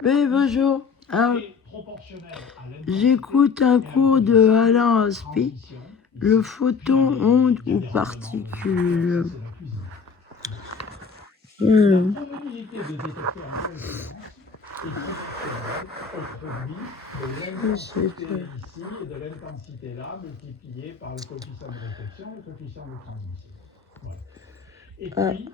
Oui, bonjour. J'écoute un cours de Alain Aspect, le photon, onde ou particule. La probabilité de détecter en coïncidence est proportionnelle au produit de l'intensité ici et de l'intensité là multiplié par le coefficient de réflexion et le coefficient de transmission. Voilà. Et puis,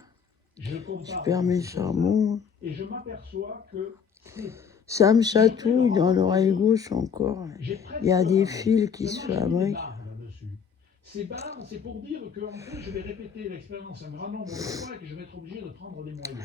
je compare Super charmant. et je m'aperçois que c'est... Ça me chatouille dans l'oreille gauche encore. Il y a des fils qui se fabriquent. Ces barres, c'est pour dire que en fait, je vais répéter l'expérience un grand nombre de fois et que je vais être obligé de prendre des moyennes.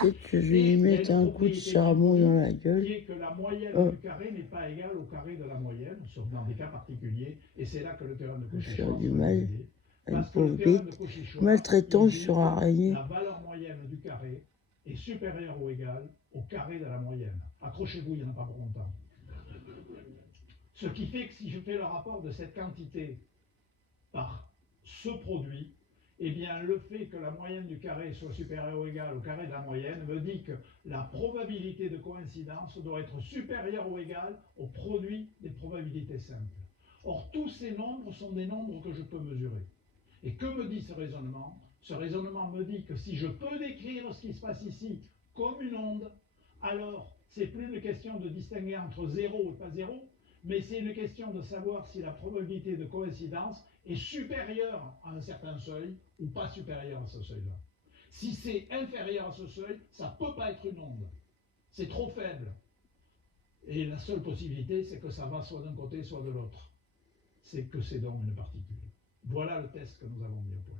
Peut-être que je vais lui mettre un coup de charbon dans la gueule. Qui est que la moyenne du carré n'est pas égale au carré de la moyenne, sauf dans des cas particuliers, et c'est là que le théorème de Cauchy-Schwarz va nous aider. Parce que le théorème de Cauchy-Schwarz, maltraitant sur araignée. La valeur moyenne du carré est supérieure ou égale au carré de la moyenne. Accrochez-vous, il n'y en a pas pour longtemps. Ce qui fait que si je fais le rapport de cette quantité par ce produit, eh bien le fait que la moyenne du carré soit supérieure ou égale au carré de la moyenne me dit que la probabilité de coïncidence doit être supérieure ou égale au produit des probabilités simples. Or, tous ces nombres sont des nombres que je peux mesurer. Et que me dit ce raisonnement? Ce raisonnement me dit que si je peux décrire ce qui se passe ici comme une onde, alors c'est plus une question de distinguer entre 0 et pas 0, mais c'est une question de savoir si la probabilité de coïncidence est supérieure à un certain seuil ou pas supérieure à ce seuil-là. Si c'est inférieur à ce seuil, ça ne peut pas être une onde. C'est trop faible. Et la seule possibilité, c'est que ça va soit d'un côté, soit de l'autre. C'est que c'est donc une particule. Voilà le test que nous avons mis au point.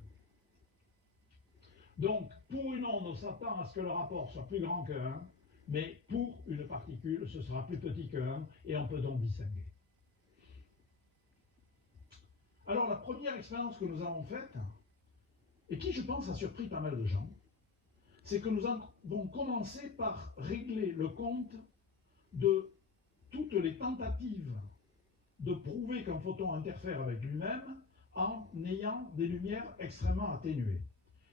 Donc, pour une onde, on s'attend à ce que le rapport soit plus grand que 1, mais pour une particule, ce sera plus petit que 1, et on peut donc distinguer. Alors, la première expérience que nous avons faite, et qui, je pense, a surpris pas mal de gens, c'est que nous avons commencé par régler le compte de toutes les tentatives de prouver qu'un photon interfère avec lui-même en ayant des lumières extrêmement atténuées.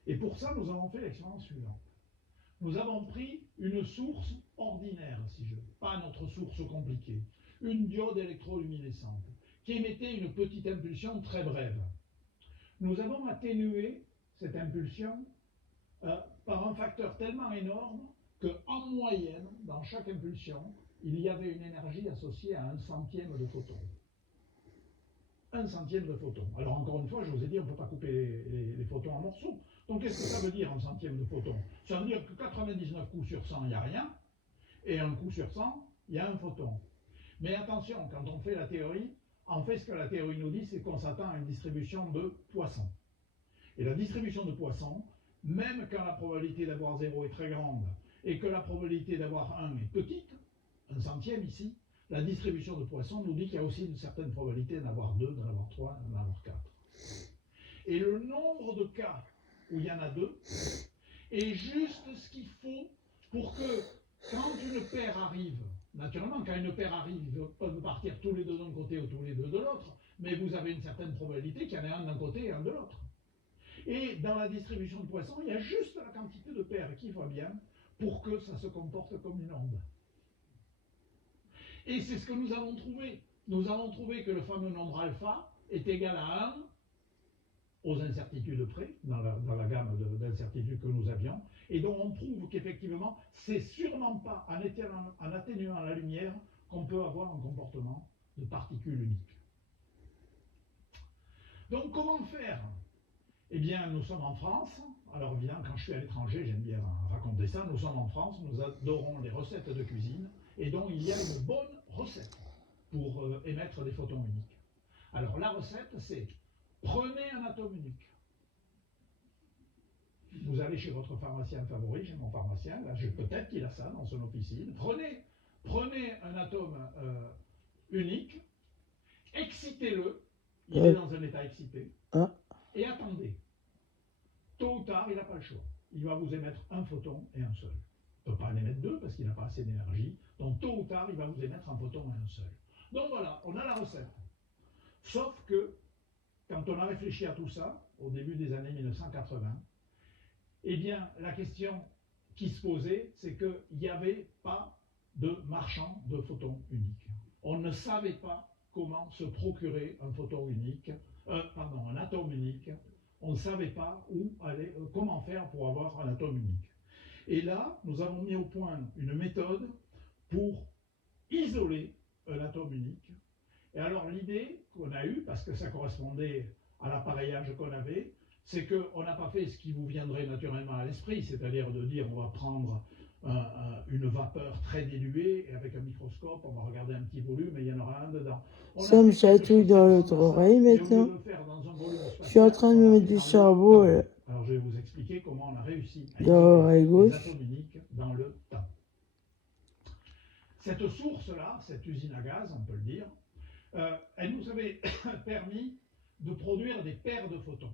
Et pour ça, nous avons fait l'expérience suivante. Nous avons pris une source ordinaire, si je veux, pas notre source compliquée, une diode électroluminescente, qui émettait une petite impulsion très brève. Nous avons atténué cette impulsion par un facteur tellement énorme qu'en moyenne, dans chaque impulsion, il y avait une énergie associée à 1/100 de photon. 1/100 de photon. Alors encore une fois, je vous ai dit, on ne peut pas couper les photons en morceaux. Donc qu'est-ce que ça veut dire 1/100 de photon? Ça veut dire que 99 coups sur 100, il n'y a rien, et un coup sur 100, il y a un photon. Mais attention, quand on fait la théorie, en fait ce que la théorie nous dit, c'est qu'on s'attend à une distribution de Poisson. Et la distribution de Poisson, même quand la probabilité d'avoir 0 est très grande, et que la probabilité d'avoir 1 est petite, 1/100 ici, la distribution de Poisson nous dit qu'il y a aussi une certaine probabilité d'en avoir 2, d'en avoir 3, d'en avoir 4. Et le nombre de cas où il y en a 2 est juste ce qu'il faut pour que, quand une paire arrive, naturellement, quand une paire arrive, ils peuvent partir tous les deux d'un côté ou tous les deux de l'autre, mais vous avez une certaine probabilité qu'il y en ait un d'un côté et un de l'autre. Et dans la distribution de Poisson, il y a juste la quantité de paires qui va bien pour que ça se comporte comme une onde. Et c'est ce que nous avons trouvé. Nous avons trouvé que le fameux nombre alpha est égal à 1 aux incertitudes près, dans la gamme d'incertitudes que nous avions, et donc on prouve qu'effectivement, c'est sûrement pas en atténuant la lumière qu'on peut avoir un comportement de particules uniques. Donc comment faire? Eh bien, nous sommes en France. Alors évidemment, quand je suis à l'étranger, j'aime bien raconter ça. Nous sommes en France, nous adorons les recettes de cuisine, et donc il y a une bonne recette pour émettre des photons uniques. Alors la recette, c'est prenez un atome unique. Vous allez chez votre pharmacien favori, chez mon pharmacien, là, peut-être qu'il a ça dans son officine. Prenez un atome unique, excitez-le, il est dans un état excité, et attendez. Tôt ou tard, il n'a pas le choix. Il va vous émettre un photon et un seul. Il ne peut pas en émettre deux parce qu'il n'a pas assez d'énergie. Donc tôt ou tard, il va vous émettre un photon et un seul. Donc voilà, on a la recette. Sauf que, quand on a réfléchi à tout ça, au début des années 1980, eh bien, la question qui se posait, c'est qu'il n'y avait pas de marchand de photons uniques. On ne savait pas comment se procurer un photon unique, un atome unique. On ne savait pas comment faire pour avoir un atome unique. Et là, nous avons mis au point une méthode pour isoler un atome unique. Et alors l'idée qu'on a eue, parce que ça correspondait à l'appareillage qu'on avait, c'est qu'on n'a pas fait ce qui vous viendrait naturellement à l'esprit, c'est-à-dire de dire on va prendre une vapeur très diluée et avec un microscope, on va regarder un petit volume et il y en aura un dedans. Ça me chatouille dans l'autre oreille maintenant. Je suis en train de me mettre du cerveau là. Alors je vais vous expliquer comment on a réussi à dans l'oreille isoler les gauche. atomes uniques dans le temps. Cette source-là, cette usine à gaz, on peut le dire, elle nous avait permis de produire des paires de photons.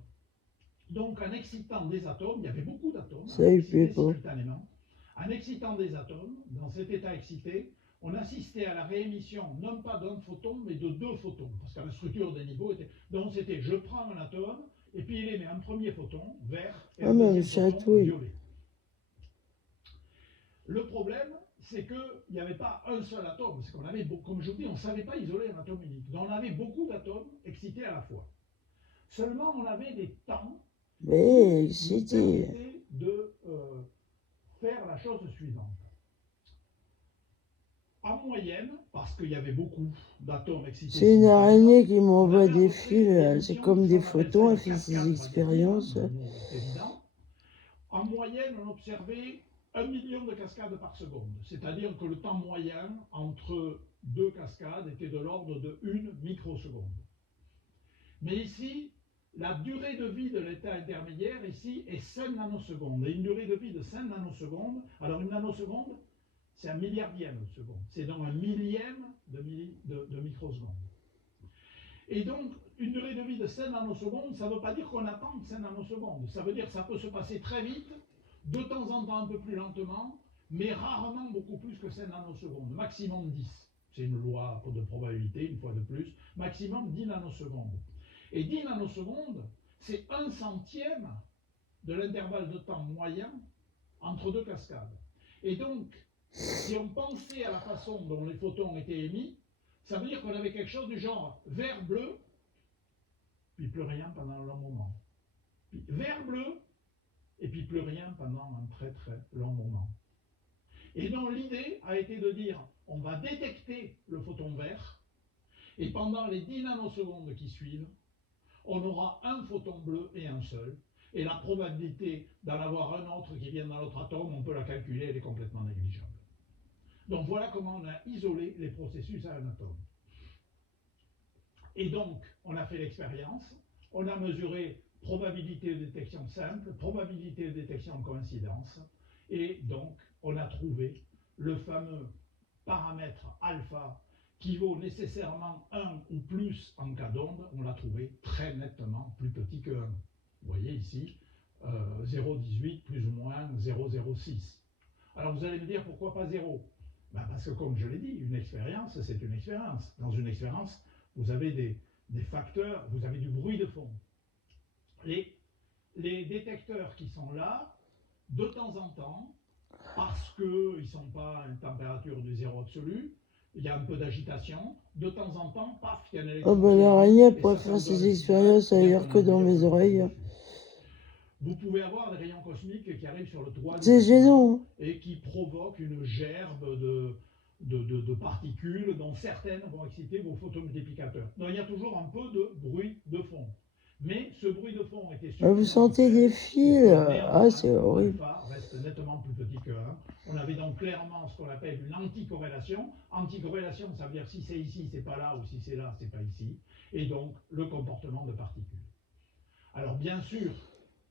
Donc en excitant des atomes, il y avait beaucoup d'atomes excités simultanément. En excitant des atomes, dans cet état excité, on assistait à la réémission non pas d'un photon, mais de deux photons, parce que la structure des niveaux était... Donc c'était, je prends un atome, et puis il émet un premier photon, vert, et un deuxième photon, violet. Le problème, c'est qu'il n'y avait pas un seul atome, c'est qu'on avait, comme je vous dis, on ne savait pas isoler un atome unique. Donc on avait beaucoup d'atomes excités à la fois. Seulement, on avait des temps qui nous permettaient de faire la chose suivante. En moyenne, parce qu'il y avait beaucoup d'atomes excités. C'est une araignée qui m'envoie des fils, c'est comme des photons, elle fait ses expériences. C'est évident. En moyenne, on observait 1 million de cascades par seconde. C'est-à-dire que le temps moyen entre deux cascades était de l'ordre de 1 microseconde. Mais ici, la durée de vie de l'état intermédiaire ici est 5 nanosecondes. Et une durée de vie de 5 nanosecondes, alors une nanoseconde, c'est un milliardième de seconde. C'est donc un millième de microseconde. Et donc, une durée de vie de 5 nanosecondes, ça ne veut pas dire qu'on attend 5 nanosecondes. Ça veut dire que ça peut se passer très vite, de temps en temps un peu plus lentement, mais rarement beaucoup plus que 5 nanosecondes. Maximum 10. C'est une loi de probabilité, une fois de plus. Maximum 10 nanosecondes. Et 10 nanosecondes, c'est 1/100e de l'intervalle de temps moyen entre deux cascades. Et donc, si on pensait à la façon dont les photons étaient émis, ça veut dire qu'on avait quelque chose du genre vert-bleu, puis plus rien pendant un long moment. Puis vert-bleu, et puis plus rien pendant un très très long moment. Et donc l'idée a été de dire, on va détecter le photon vert, et pendant les 10 nanosecondes qui suivent, on aura un photon bleu et un seul, et la probabilité d'en avoir un autre qui vient dans l'autre atome, on peut la calculer, elle est complètement négligeable. Donc voilà comment on a isolé les processus à un atome. Et donc, on a fait l'expérience, on a mesuré probabilité de détection simple, probabilité de détection coïncidence, et donc on a trouvé le fameux paramètre alpha qui vaut nécessairement 1 ou plus en cas d'onde, on l'a trouvé très nettement plus petit que 1. Vous voyez ici, 0,18 plus ou moins 0,06. Alors vous allez me dire pourquoi pas 0 ? Parce que comme je l'ai dit, une expérience, c'est une expérience. Dans une expérience, vous avez des facteurs, vous avez du bruit de fond. Les détecteurs qui sont là, de temps en temps, parce qu'ils ne sont pas à une température de zéro absolu, il y a un peu d'agitation, de temps en temps, paf, il y a un électron. L'araignée pourrait faire ses expériences ailleurs que dans mes oreilles. Vous pouvez avoir des rayons cosmiques qui arrivent sur le toit c'est gênant et qui provoquent une gerbe de particules dont certaines vont exciter vos photomultiplicateurs. Donc il y a toujours un peu de bruit de fond. Mais ce bruit de fond était vous sentez des fils. C'est horrible. Alpha reste nettement plus petit que 1. On avait donc clairement ce qu'on appelle une anticorrélation. Anticorrélation, ça veut dire si c'est ici, c'est pas là, ou si c'est là, c'est pas ici. Et donc le comportement de particules. Alors bien sûr,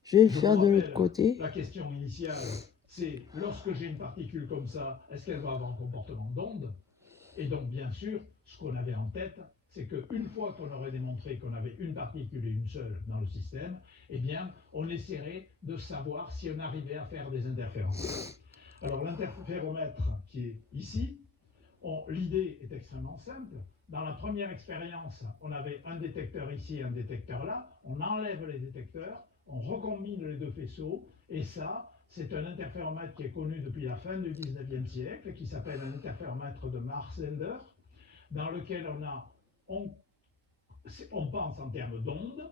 je vais le faire de l'autre côté. La question initiale, c'est lorsque j'ai une particule comme ça, est-ce qu'elle va avoir un comportement d'onde? Et donc bien sûr, ce qu'on avait en tête, c'est qu'une fois qu'on aurait démontré qu'on avait une particule et une seule dans le système, eh bien, on essaierait de savoir si on arrivait à faire des interférences. Alors l'interféromètre qui est ici, l'idée est extrêmement simple. Dans la première expérience, on avait un détecteur ici et un détecteur là. On enlève les détecteurs, on recombine les deux faisceaux, et ça c'est un interféromètre qui est connu depuis la fin du 19e siècle, qui s'appelle un interféromètre de Mars-Sender, dans lequel on pense en termes d'ondes.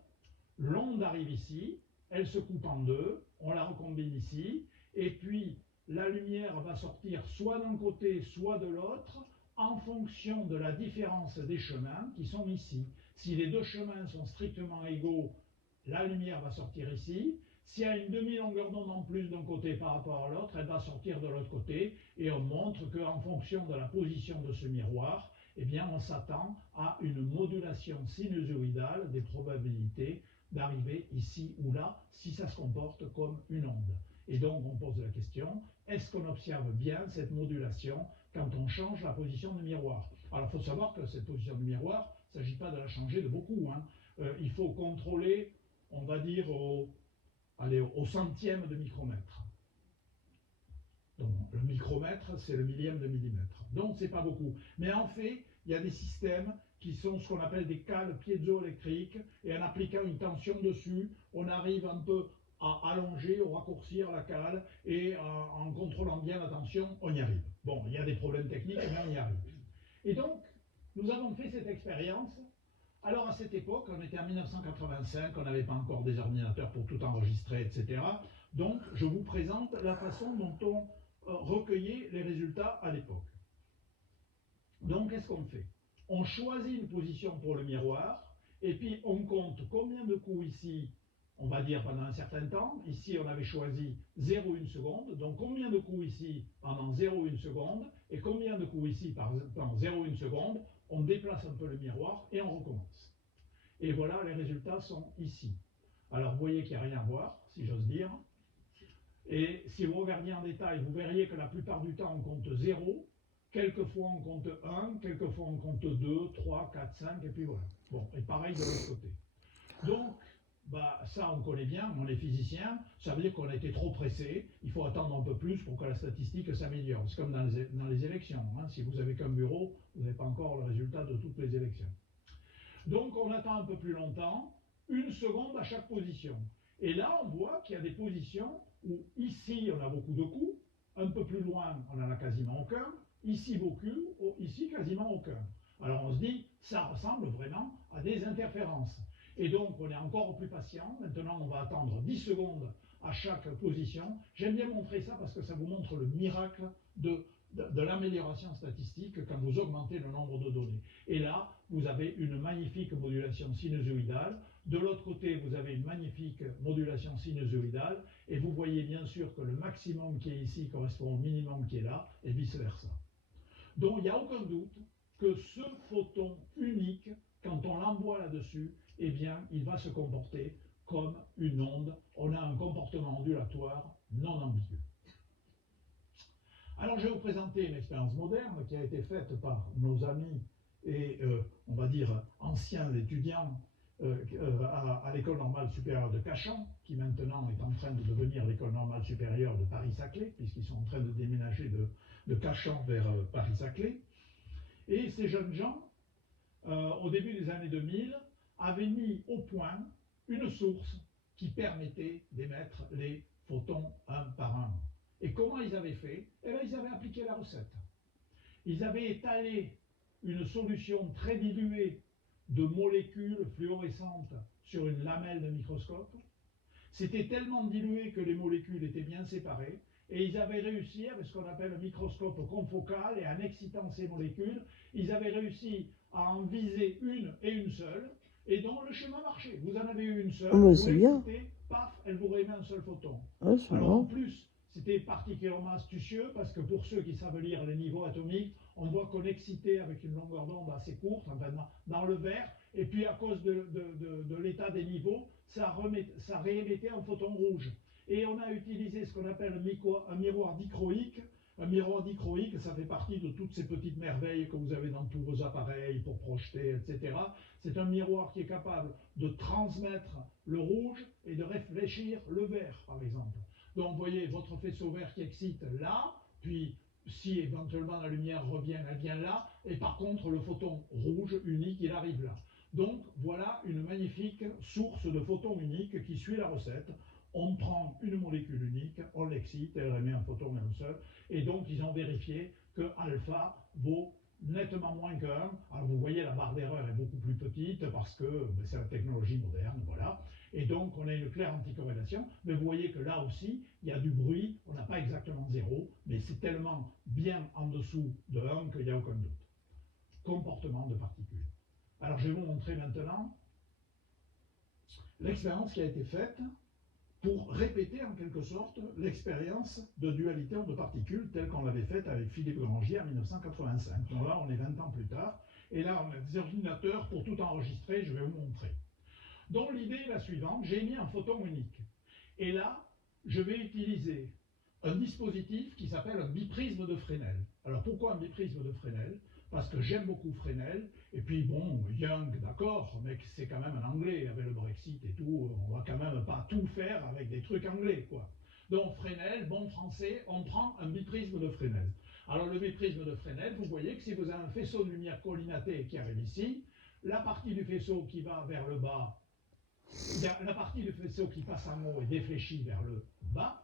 L'onde arrive ici, elle se coupe en deux, on la recombine ici, et puis la lumière va sortir soit d'un côté, soit de l'autre, en fonction de la différence des chemins qui sont ici. Si les deux chemins sont strictement égaux, la lumière va sortir ici. S'il y a une demi-longueur d'onde en plus d'un côté par rapport à l'autre, elle va sortir de l'autre côté, et on montre qu'en fonction de la position de ce miroir, eh bien, on s'attend à une modulation sinusoïdale des probabilités d'arriver ici ou là, si ça se comporte comme une onde. Et donc, on pose la question, est-ce qu'on observe bien cette modulation quand on change la position du miroir? Alors, il faut savoir que cette position du miroir, il ne s'agit pas de la changer de beaucoup, hein. Il faut contrôler, on va dire, au centième de micromètre. Donc, le micromètre, c'est le millième de millimètre. Donc, ce n'est pas beaucoup. Mais en fait, il y a des systèmes qui sont ce qu'on appelle des cales piézoélectriques, et en appliquant une tension dessus, on arrive un peu à allonger ou raccourcir la cale, et en contrôlant bien la tension, on y arrive. Bon, il y a des problèmes techniques, mais on y arrive. Et donc, nous avons fait cette expérience. Alors, à cette époque, on était en 1985, on n'avait pas encore des ordinateurs pour tout enregistrer, etc. Donc, je vous présente la façon dont on recueillait les résultats à l'époque. Donc, qu'est-ce qu'on fait? On choisit une position pour le miroir, et puis on compte combien de coups ici, on va dire pendant un certain temps. Ici, on avait choisi 0,1 seconde, donc combien de coups ici pendant 0,1 seconde, et combien de coups ici pendant 0,1 seconde. On déplace un peu le miroir et on recommence. Et voilà, les résultats sont ici. Alors, vous voyez qu'il n'y a rien à voir, si j'ose dire. Et si vous regardiez en détail, vous verriez que la plupart du temps, on compte 0. Quelquefois, on compte 1. Quelquefois, on compte 2, 3, 4, 5. Et puis voilà. Bon, et pareil de l'autre côté. Donc, ça, on connaît bien. On est physicien. Ça veut dire qu'on a été trop pressé. Il faut attendre un peu plus pour que la statistique s'améliore. C'est comme dans les élections, hein. Si vous avez qu'un bureau, vous n'avez pas encore le résultat de toutes les élections. Donc, on attend un peu plus longtemps. 1 seconde à chaque position. Et là, on voit qu'il y a des positions où ici, on a beaucoup de coups. Un peu plus loin, on n'en a quasiment aucun. Ici, beaucoup. Ici, quasiment aucun. Alors, on se dit, ça ressemble vraiment à des interférences. Et donc, on est encore plus patient. Maintenant, on va attendre 10 secondes à chaque position. J'aime bien montrer ça parce que ça vous montre le miracle de l'amélioration statistique quand vous augmentez le nombre de données. Et là, vous avez une magnifique modulation sinusoïdale. De l'autre côté, vous avez une magnifique modulation sinusoïdale. Et vous voyez bien sûr que le maximum qui est ici correspond au minimum qui est là, et vice-versa. Donc, il n'y a aucun doute que ce photon unique, quand on l'envoie là-dessus, eh bien, il va se comporter comme une onde. On a un comportement ondulatoire non ambigu. Alors, je vais vous présenter une expérience moderne qui a été faite par nos amis et, on va dire, anciens étudiants à l'École normale supérieure de Cachan, qui maintenant est en train de devenir l'École normale supérieure de Paris-Saclay, puisqu'ils sont en train de déménager de Cachan vers Paris-Saclay. Et ces jeunes gens, au début des années 2000, avaient mis au point une source qui permettait d'émettre les photons un par un. Et comment ils avaient fait? Eh bien, ils avaient appliqué la recette. Ils avaient étalé une solution très diluée de molécules fluorescentes sur une lamelle de microscope. C'était tellement dilué que les molécules étaient bien séparées. Et ils avaient réussi, avec ce qu'on appelle un microscope confocal, et en excitant ces molécules, ils avaient réussi à en viser une et une seule, et donc le schéma marchait. Vous en avez eu une seule, vous l'excitez, paf, elle vous remet un seul photon. Alors en plus, c'était particulièrement astucieux, parce que pour ceux qui savent lire les niveaux atomiques, on voit qu'on excitait avec une longueur d'onde assez courte, enfin dans le vert, et puis à cause de l'état des niveaux, ça réémettait un photon rouge. Et on a utilisé ce qu'on appelle un miroir dichroïque. Un miroir dichroïque, ça fait partie de toutes ces petites merveilles que vous avez dans tous vos appareils pour projeter, etc. C'est un miroir qui est capable de transmettre le rouge et de réfléchir le vert, par exemple. Donc, vous voyez votre faisceau vert qui excite là, puis si éventuellement la lumière revient, elle vient là, et par contre, le photon rouge unique, il arrive là. Donc, voilà une magnifique source de photons uniques qui suit la recette. on prend une molécule unique, on l'excite, elle émet un photon et un seul, et donc ils ont vérifié que alpha vaut nettement moins que 1. Alors vous voyez, la barre d'erreur est beaucoup plus petite parce que c'est la technologie moderne, voilà. Et donc on a une claire anticorrélation, mais vous voyez que là aussi, il y a du bruit, on n'a pas exactement 0, mais c'est tellement bien en dessous de 1 qu'il n'y a aucun doute. Comportement de particules. Alors je vais vous montrer maintenant l'expérience qui a été faite pour répéter en quelque sorte l'expérience de dualité en deux particules telle qu'on l'avait faite avec Philippe Grangier en 1985. Donc là, on est 20 ans plus tard, et là, on a des ordinateurs pour tout enregistrer, je vais vous montrer. Donc l'idée est la suivante, j'ai mis un photon unique. Et là, je vais utiliser un dispositif qui s'appelle un biprisme de Fresnel. Alors pourquoi un biprisme de Fresnel? Parce que j'aime beaucoup Fresnel, et puis bon, Young, d'accord, mais c'est quand même un anglais, avec le Brexit et tout, on va quand même pas tout faire avec des trucs anglais, quoi. Donc Fresnel, bon français, on prend un biprisme de Fresnel. Alors le biprisme de Fresnel, vous voyez que si vous avez un faisceau de lumière collimaté qui arrive ici, la partie du faisceau qui va vers le bas, la partie du faisceau qui passe en haut est défléchie vers le bas,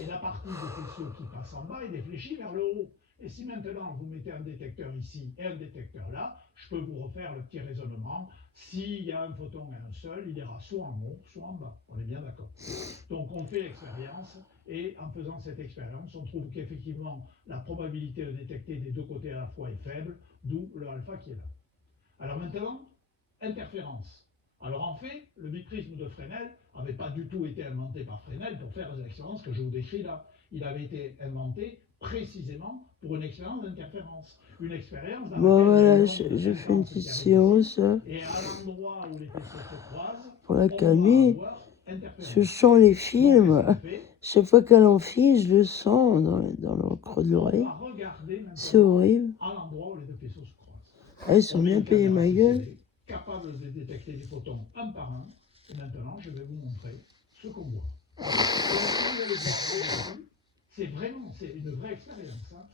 et la partie du faisceau qui passe en bas est défléchie vers le haut. Et si maintenant vous mettez un détecteur ici et un détecteur là, je peux vous refaire le petit raisonnement. S'il y a un photon et un seul, il ira soit en haut, soit en bas. On est bien d'accord. Donc on fait l'expérience, et en faisant cette expérience, on trouve qu'effectivement la probabilité de détecter des deux côtés à la fois est faible, d'où le alpha qui est là. Alors maintenant, interférence. Alors en fait, le biprisme de Fresnel n'avait pas du tout été inventé par Fresnel pour faire les expériences que je vous décris là. Il avait été inventé précisément pour une expérience d'interférence. Une expérience dans Bon, voilà, laquelle je fais une petite séance et à l'endroit où les faisceaux se croisent, pour la on calmer. va avoir interférence. Je sens les Donc, films. qu'est-ce qu'on fait? Chaque fois qu'elle en file, je le sens dans le creux de On l'oreille. va regarder C'est maintenant horrible. à l'endroit où les deux faisceaux se croisent. Ah, ils sont On met bien une payés caméra ma gueule. CCD, capable de détecter les photons un par un. Et maintenant, je vais vous montrer ce qu'on voit. Et ce que vous allez voir là-dessus, c'est vraiment, c'est une vraie expérience. Hein.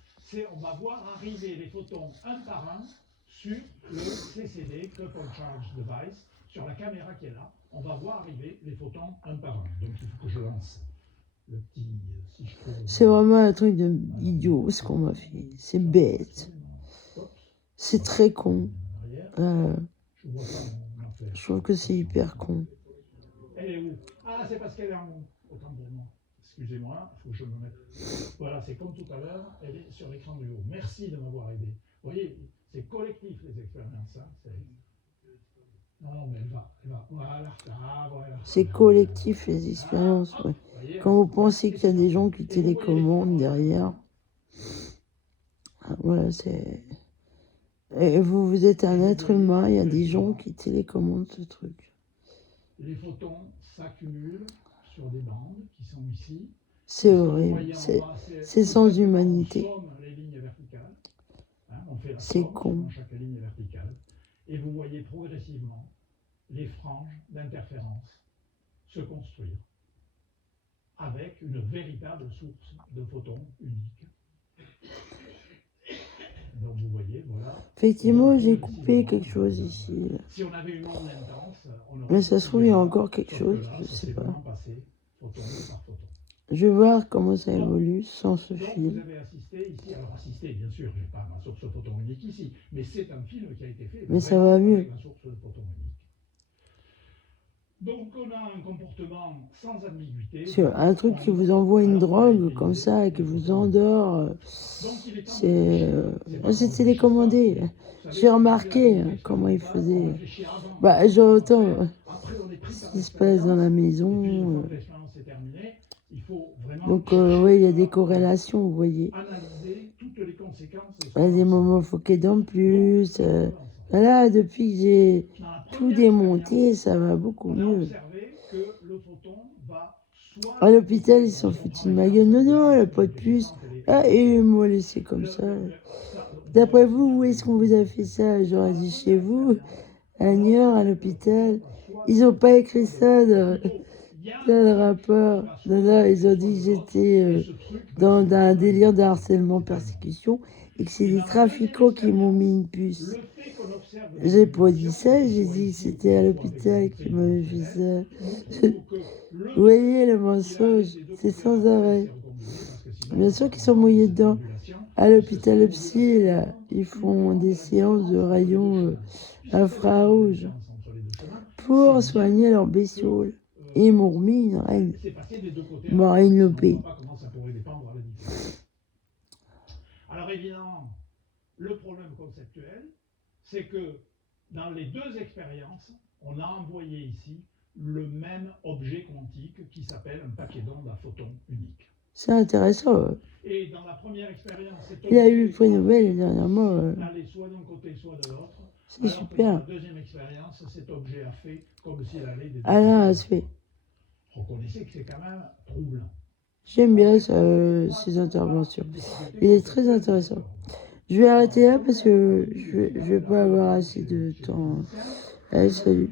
On va voir arriver les photons un par un sur le CCD, Couple Charge Device, sur la caméra qui est là. On va voir arriver les photons un par un. Donc il faut que je lance le petit, si je trouve. C'est vraiment un truc de idiot ce qu'on m'a fait. C'est bête. C'est très con. Je vois pas mon affaire. Je trouve que c'est hyper con. Elle est où? Ah, c'est parce qu'elle est en haut. Autant pour moi. Excusez-moi, il faut que je me mette. Voilà, c'est comme tout à l'heure, elle est sur l'écran du haut. Merci de m'avoir aidé. Vous voyez, c'est collectif les expériences. Hein. Non, mais elle va. Voilà. Ah, voilà. C'est collectif les expériences. Ouais. Quand vous pensez qu'il y a des gens qui télécommandent derrière, voilà, c'est. Et vous êtes un être humain, il y a des gens qui télécommandent ce truc. Les photons s'accumulent sur des bandes qui sont ici. C'est horrible, c'est sans humanité. Les lignes verticales. Hein, on fait la c'est somme con. dans chaque ligne verticale. Et vous voyez progressivement les franges d'interférence se construire avec une véritable source de photons unique. Donc vous voyez, voilà. Effectivement, j'ai coupé quelque chose ici. Si on avait une onde intense, on aurait. Mais ça se trouve, il y a encore quelque chose, je sais pas. Je vais voir comment ça évolue sans ce film. Vous avez assisté ici, alors assisté, bien sûr, j'ai pas ma source de photon unique ici, mais c'est un film qui a été fait. Mais ça va mieux. Avec ma source de photon unique. Donc on a un comportement sans ambiguïté. Sur un truc qui vous envoie une drogue comme ça et qui vous endort, c'est télécommandé. J'ai remarqué comment il faisait. Bah, j'entends ce qui se passe dans la maison. Donc, oui, il y a des corrélations, vous voyez. Il y a des moments où il faut qu'il y ait en plus. Voilà, depuis que j'ai tout démonté, ça va beaucoup mieux. À l'hôpital, ils s'en foutent de ma gueule. Non, elle n'a pas de puce. Ah, et ils m'ont laissé comme ça. D'après vous, où est-ce qu'on vous a fait ça? J'aurais dit chez vous, à Niort, à l'hôpital. Ils n'ont pas écrit ça Tel rapport. Non, non, ils ont dit que j'étais dans un délire de harcèlement, persécution, et que c'est des trafiquants qui m'ont mis une puce. J'ai pas dit ça, j'ai dit que c'était à l'hôpital qui m'avait fait ça. Vous voyez le mensonge, c'est sans arrêt. Bien sûr qu'ils sont mouillés dedans. À l'hôpital psy, là, ils font des séances de rayons infrarouges pour soigner leurs bestioles. Et ils m'ont remis une reine. Marine Le Pen. Alors évidemment, le problème conceptuel, c'est que dans les deux expériences, on a envoyé ici le même objet quantique qui s'appelle un paquet d'ondes à photons unique. C'est intéressant. Et dans la première expérience, il a eu le prix Nobel dernièrement. allait soit d'un côté, soit de l'autre. C'est super. Dans la deuxième expérience, cet objet a fait comme s'il allait des deux Alain côtés. Aspect. Reconnaissez que c'est quand même troublant. J'aime bien ses interventions. Il est très intéressant. Je vais arrêter là parce que je vais pas avoir assez de temps. Allez, salut.